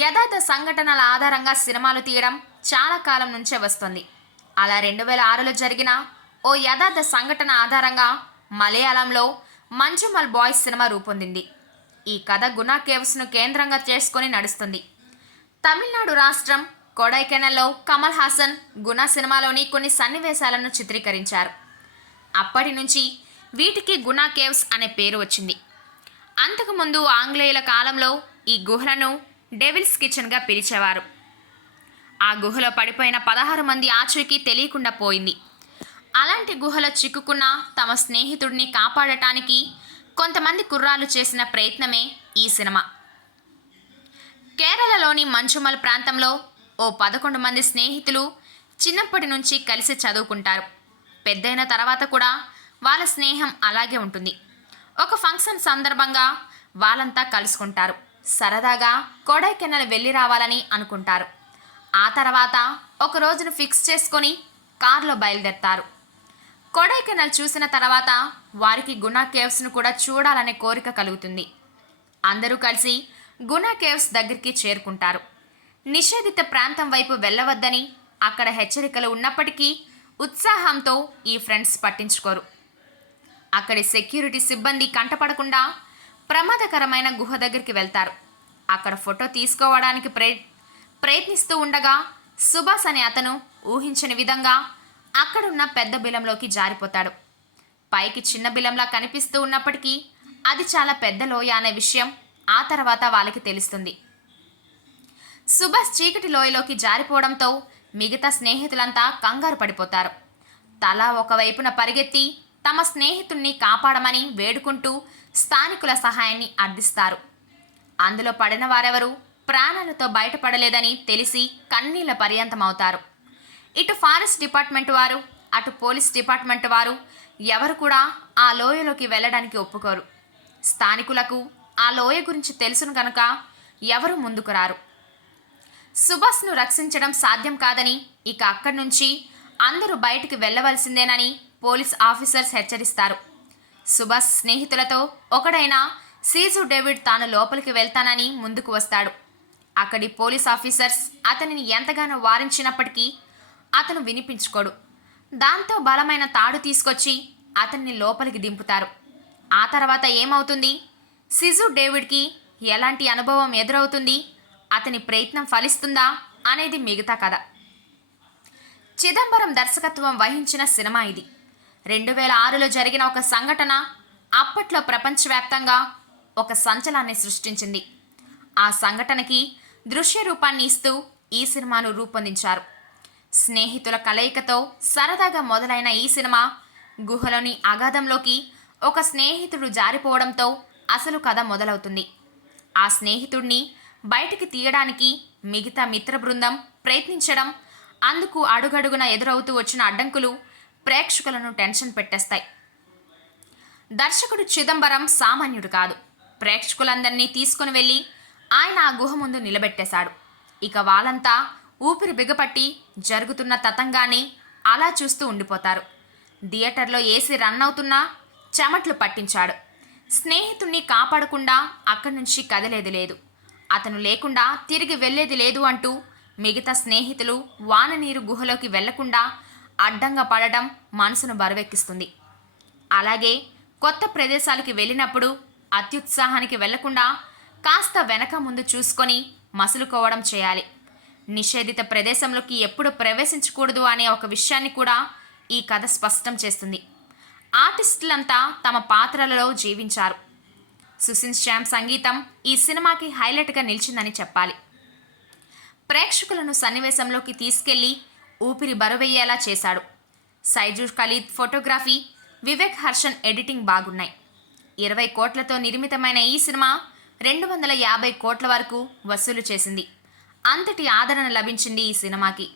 యథార్థ సంఘటనల ఆధారంగా సినిమాలు తీయడం చాలా కాలం నుంచే వస్తుంది. అలా రెండు వేల ఆరులో జరిగిన ఓ యథార్థ సంఘటన ఆధారంగా మలయాళంలో మంజుమల్ బాయ్స్ సినిమా రూపొందింది. ఈ కథ గునా కేవ్స్ను కేంద్రంగా చేసుకొని నడుస్తుంది. తమిళనాడు రాష్ట్రం కొడైకెనల్లో కమల్ హాసన్ గుణా సినిమాలోని కొన్ని సన్నివేశాలను చిత్రీకరించారు. అప్పటి నుంచి వీటికి గునా కేవ్స్ అనే పేరు వచ్చింది. అంతకుముందు ఆంగ్లేయుల కాలంలో ఈ గుహలను డెవిల్స్ కిచెన్గా పిలిచేవారు. ఆ గుహలో పడిపోయిన పదహారు మంది ఆచూకీ తెలియకుండా పోయింది. అలాంటి గుహలో చిక్కుకున్న తమ స్నేహితుడిని కాపాడటానికి కొంతమంది కుర్రాలు చేసిన ప్రయత్నమే ఈ సినిమా. కేరళలోని మంచుమల్ ప్రాంతంలో ఓ పదకొండు మంది స్నేహితులు చిన్నప్పటి నుంచి కలిసి చదువుకుంటారు. పెద్దయిన తర్వాత కూడా వాళ్ళ స్నేహం అలాగే ఉంటుంది. ఒక ఫంక్షన్ సందర్భంగా వాళ్ళంతా కలుసుకుంటారు. సరదాగా కొడైకెనాల్ వెళ్ళి రావాలని అనుకుంటారు. ఆ తర్వాత ఒక రోజును ఫిక్స్ చేసుకొని కారులో బయలుదేరతారు. కొడైకెనాల్ చూసిన తర్వాత వారికి గుణా కేవ్స్ను కూడా చూడాలనే కోరిక కలుగుతుంది. అందరూ కలిసి గుణా కేవ్స్ దగ్గరికి చేరుకుంటారు. నిషేధిత ప్రాంతం వైపు వెళ్ళవద్దని అక్కడ హెచ్చరికలు ఉన్నప్పటికీ ఉత్సాహంతో ఈ ఫ్రెండ్స్ పట్టించుకోరు. అక్కడి సెక్యూరిటీ సిబ్బంది కంటపడకుండా ప్రమాదకరమైన గుహ దగ్గరికి వెళ్తారు. అక్కడ ఫోటో తీసుకోవడానికి ప్రయ ప్రయత్నిస్తూ ఉండగా సుభాష్ అనే అతను ఊహించని విధంగా అక్కడున్న పెద్ద బిలంలోకి జారిపోతాడు. పైకి చిన్న బిలంలా కనిపిస్తూ ఉన్నప్పటికీ అది చాలా పెద్ద లోయ అనే విషయం ఆ తర్వాత వాళ్ళకి తెలుస్తుంది. సుభాష్ చీకటి లోయలోకి జారిపోవడంతో మిగతా స్నేహితులంతా కంగారు పడిపోతారు. తలా ఒకవైపున పరిగెత్తి తమ స్నేహితుణ్ణి కాపాడమని వేడుకుంటూ స్థానికుల సహాయాన్ని అర్థిస్తారు అందులో పడిన వారెవరూ ప్రాణాలతో బయటపడలేదని తెలిసి కన్నీళ్ళ పర్యంతమవుతారు. ఇటు ఫారెస్ట్ డిపార్ట్మెంట్ వారు అటు పోలీస్ డిపార్ట్మెంట్ వారు ఎవరు కూడా ఆ లోయలోకి వెళ్ళడానికి ఒప్పుకోరు. స్థానికులకు ఆ లోయ గురించి తెలుసును కనుక ఎవరు ముందుకు రారు. సుభాష్ను రక్షించడం సాధ్యం కాదని ఇక అక్కడి నుంచి అందరూ బయటికి వెళ్ళవలసిందేనని పోలీస్ ఆఫీసర్స్ హెచ్చరిస్తారు. సుభాష్ స్నేహితులతో ఒకడైన సీజు డేవిడ్ తాను లోపలికి వెళ్తానని ముందుకు వస్తాడు. అక్కడి పోలీస్ ఆఫీసర్స్ అతనిని ఎంతగానో వారించినప్పటికీ అతను వినిపించుకోడు. దాంతో బలమైన తాడు తీసుకొచ్చి అతన్ని లోపలికి దింపుతారు. ఆ తర్వాత ఏమవుతుంది? సిజు డేవిడ్కి ఎలాంటి అనుభవం ఎదురవుతుంది? అతని ప్రయత్నం ఫలిస్తుందా? అనేది మిగతా కథ. చిదంబరం దర్శకత్వం వహించిన సినిమా ఇది. రెండు వేల ఆరులో జరిగిన ఒక సంఘటన అప్పట్లో ప్రపంచవ్యాప్తంగా ఒక సంచలాన్ని సృష్టించింది. ఆ సంఘటనకి దృశ్య రూపాన్ని ఇస్తూ ఈ సినిమాను రూపొందించారు. స్నేహితుల కలయికతో సరదాగా మొదలైన ఈ సినిమా గుహలోని అగాధంలోకి ఒక స్నేహితుడు జారిపోవడంతో అసలు కథ మొదలవుతుంది. ఆ స్నేహితుడిని బయటికి తీయడానికి మిగతా మిత్ర బృందం ప్రయత్నించడం అందుకు అడుగడుగున ఎదురవుతూ వచ్చిన అడ్డంకులు ప్రేక్షకులను టెన్షన్ పెట్టేస్తాయి. దర్శకుడు చిదంబరం సామాన్యుడు కాదు. ప్రేక్షకులందరినీ తీసుకుని వెళ్ళి ఆయన ఆ గుహ ముందు నిలబెట్టేశాడు. ఇక వాళ్ళంతా ఊపిరి బిగపట్టి జరుగుతున్న తతంగాన్ని అలా చూస్తూ ఉండిపోతారు. థియేటర్లో ఏసీ రన్ అవుతున్నా చెమట్లు పట్టించాడు. స్నేహితుణ్ణి కాపాడకుండా అక్కడి నుంచి కదలేది లేదు. అతను లేకుండా తిరిగి వెళ్ళేది లేదు అంటూ మిగతా స్నేహితులు వాననీరు గుహలోకి వెళ్ళకుండా అడ్డంగా పడటం మనసును బరువెక్కిస్తుంది. అలాగే కొత్త ప్రదేశాలకి వెళ్ళినప్పుడు అత్యుత్సాహానికి వెళ్ళకుండా కాస్త వెనక ముందు చూసుకొని మసులుకోవడం చేయాలి. నిషేధిత ప్రదేశంలోకి ఎప్పుడు ప్రవేశించకూడదు అనే ఒక విషయాన్ని కూడా ఈ కథ స్పష్టం చేస్తుంది. ఆర్టిస్టులంతా తమ పాత్రలలో జీవించారు. సుశీన్ శ్యామ్ సంగీతం ఈ సినిమాకి హైలైట్గా నిలిచిందని చెప్పాలి. ప్రేక్షకులను సన్నివేశంలోకి తీసుకెళ్ళి ఊపిరి బరువెయ్యేలా చేశాడు. సైజు ఖలీద్ ఫోటోగ్రఫీ వివేక్ హర్షన్ ఎడిటింగ్ బాగున్నాయి. ఇరవై కోట్లతో నిర్మితమైన ఈ సినిమా రెండు వందల యాభై కోట్ల వరకు వసూలు చేసింది. అంతటి ఆదరణ లభించింది ఈ సినిమాకి.